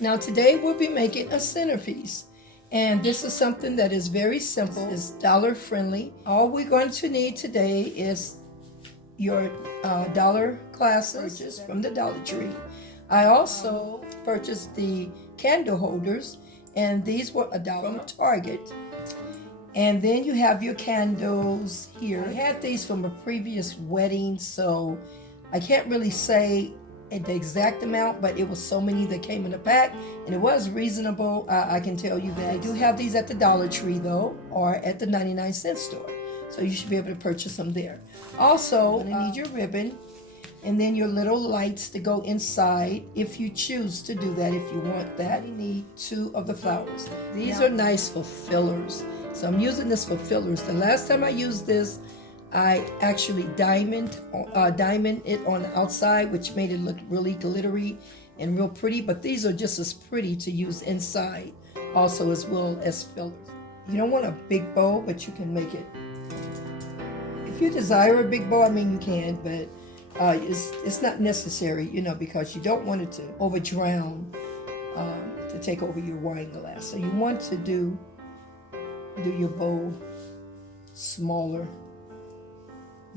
Now today we'll be making a centerpiece. And this is something that is very simple. It's dollar friendly. All we're going to need today is your dollar glasses from the Dollar Tree. I also purchased the candle holders, and these were $1 from Target. And then you have your candles here. I had these from a previous wedding, so I can't really say the exact amount, but it was so many that came in a pack, and it was reasonable. I can tell you that. I do have these at the Dollar Tree though, or at the 99-cent store, so you should be able to purchase them there. Also, you're gonna need your ribbon, and then your little lights to go inside if you choose to do that, if you want that. You need 2 of the flowers. These are nice for fillers, so I'm using this for fillers. The last time I used this, I actually diamond it on the outside, which made it look really glittery and real pretty, but these are just as pretty to use inside also, as well as fillers. You don't want a big bow, but you can make it. If you desire a big bow, I mean, you can, but it's not necessary, because you don't want it to over drown, to take over your wine glass. So you want to do your bowl smaller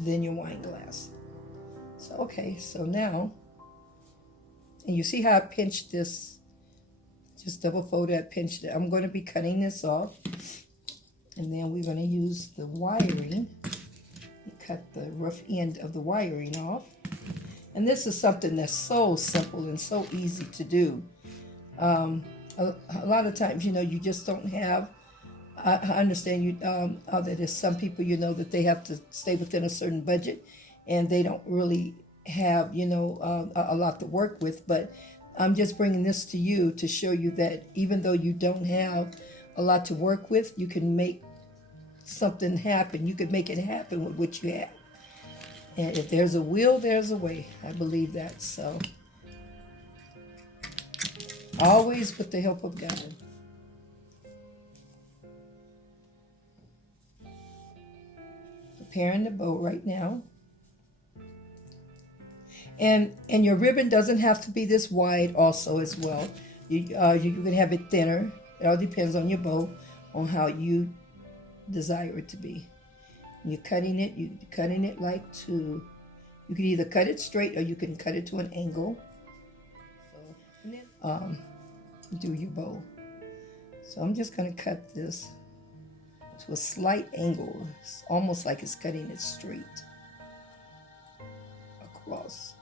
than your wine glass. So okay, so now, and you see how I pinched this, just double fold that, pinched it. I'm going to be cutting this off, and then we're going to use the wiring. Cut the rough end of the wiring off. And this is something that's so simple and so easy to do. A lot of times, you just don't have, I understand that there's some people, that they have to stay within a certain budget, and they don't really have, a lot to work with. But I'm just bringing this to you to show you that even though you don't have a lot to work with, you can make something happen. You could make it happen with what you have. And if there's a will, there's a way. I believe that. So always with the help of God. Preparing the bow right now. And your ribbon doesn't have to be this wide also as well. You can have it thinner. It all depends on your bow, on how you desire it to be. You're cutting it like to, you can either cut it straight or you can cut it to an angle. So, and then do your bow. So I'm just going to cut this to a slight angle. It's almost like it's cutting it straight across.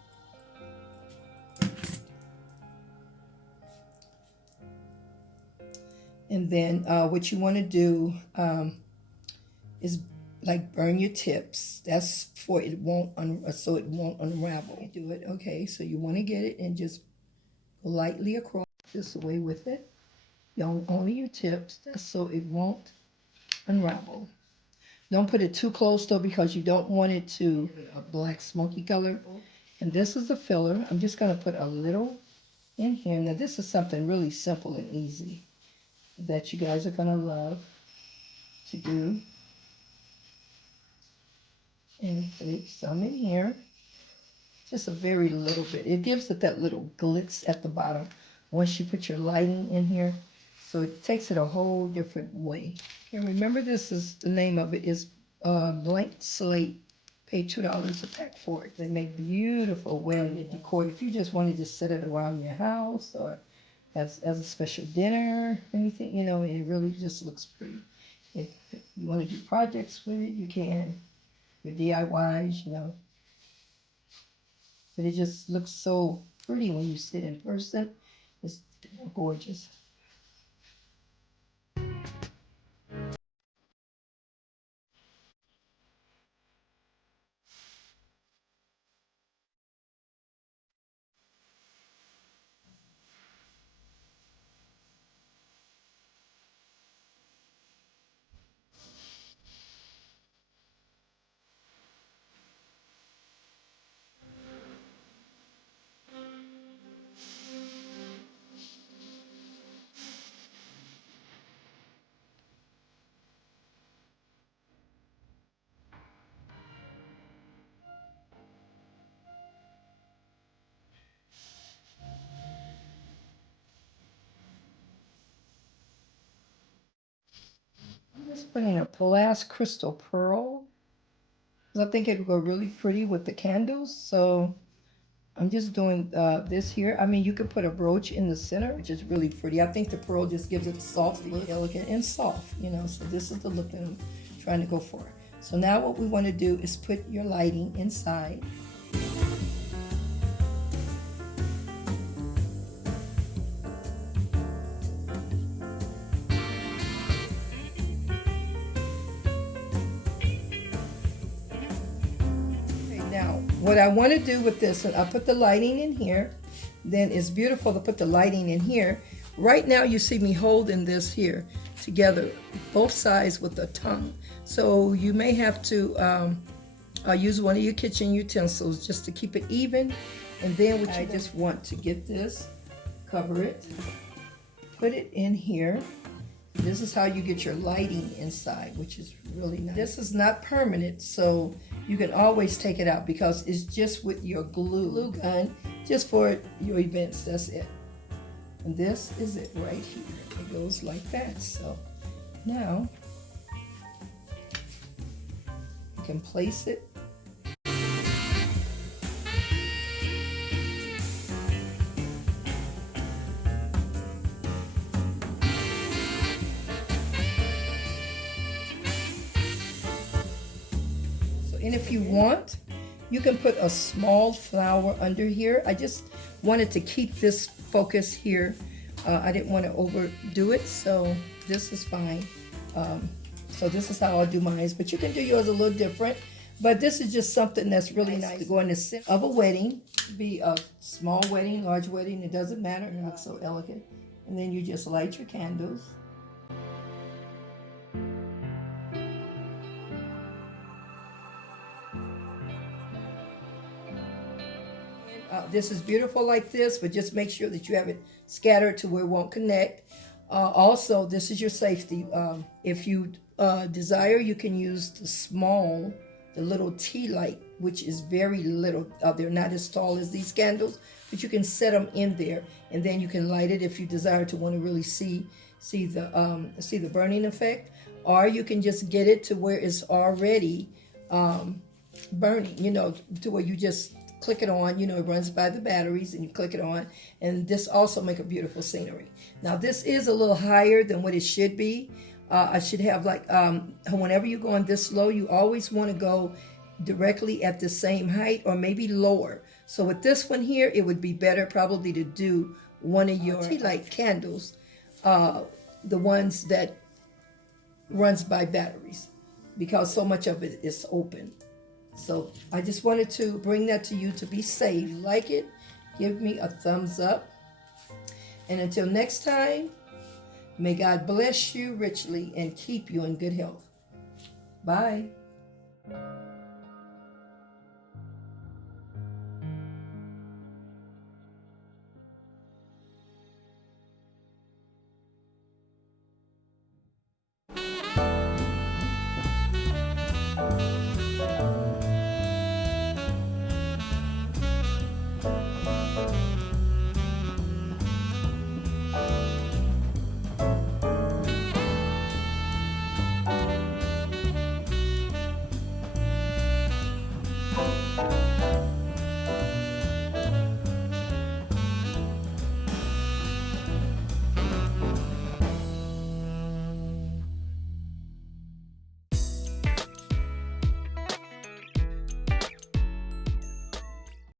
And then what you want to do is like burn your tips. That's for it won't unravel. You do it, okay? So you want to get it and just go lightly across this way with it. Only your tips. That's so it won't unravel. Don't put it too close though, because you don't want it to a black smoky color. And this is the filler. I'm just going to put a little in here. Now this is something really simple and easy that you guys are going to love to do. And put some in here. Just a very little bit. It gives it that little glitz at the bottom once you put your lighting in here. So it takes it a whole different way. And remember, this is the name of it is Blank Slate. Pay $2 a pack for it. They make beautiful wedding decor. If you just wanted to set it around your house or as a special dinner, anything, it really just looks pretty. If you want to do projects with it, you can. Your DIYs, But it just looks so pretty when you see it in person. It's gorgeous. putting a glass crystal pearl. I think it would go really pretty with the candles. So I'm just doing this here. I mean, you could put a brooch in the center, which is really pretty. I think the pearl just gives it a soft look, elegant and soft, you know. So this is the look that I'm trying to go for. So now what we want to do is put your lighting inside. Now, what I want to do with this, and I put the lighting in here, then it's beautiful to put the lighting in here. Right now you see me holding this here together, both sides with the tongue. So you may have to use one of your kitchen utensils just to keep it even. And then I just want to get this, cover it, put it in here. This is how you get your lighting inside, which is really nice. This is not permanent, so you can always take it out because it's just with your glue gun, just for your events, that's it. And this is it right here. It goes like that. So now you can place it. And if you want, you can put a small flower under here. I just wanted to keep this focus here. I didn't want to overdo it, so this is fine. So this is how I'll do mine, but you can do yours a little different. But this is just something that's really nice to go in the center of a wedding. Be a small wedding, large wedding, it doesn't matter. It looks so elegant. And then you just light your candles. This is beautiful like this, but just make sure that you have it scattered to where it won't connect. Also, this is your safety. If you desire, you can use the little tea light, which is very little. They're not as tall as these candles, but you can set them in there, and then you can light it if you desire to want to really see the burning effect. Or you can just get it to where it's already burning, you know, to where you just click it on, you know, it runs by the batteries and you click it on, and this also make a beautiful scenery. Now this is a little higher than what it should be. I should have like, whenever you're going this low, you always want to go directly at the same height or maybe lower. So with this one here, it would be better probably to do one of your tea light candles, the ones that runs by batteries, because so much of it is open. So I just wanted to bring that to you to be safe. If you like it, give me a thumbs up. And until next time, may God bless you richly and keep you in good health. Bye.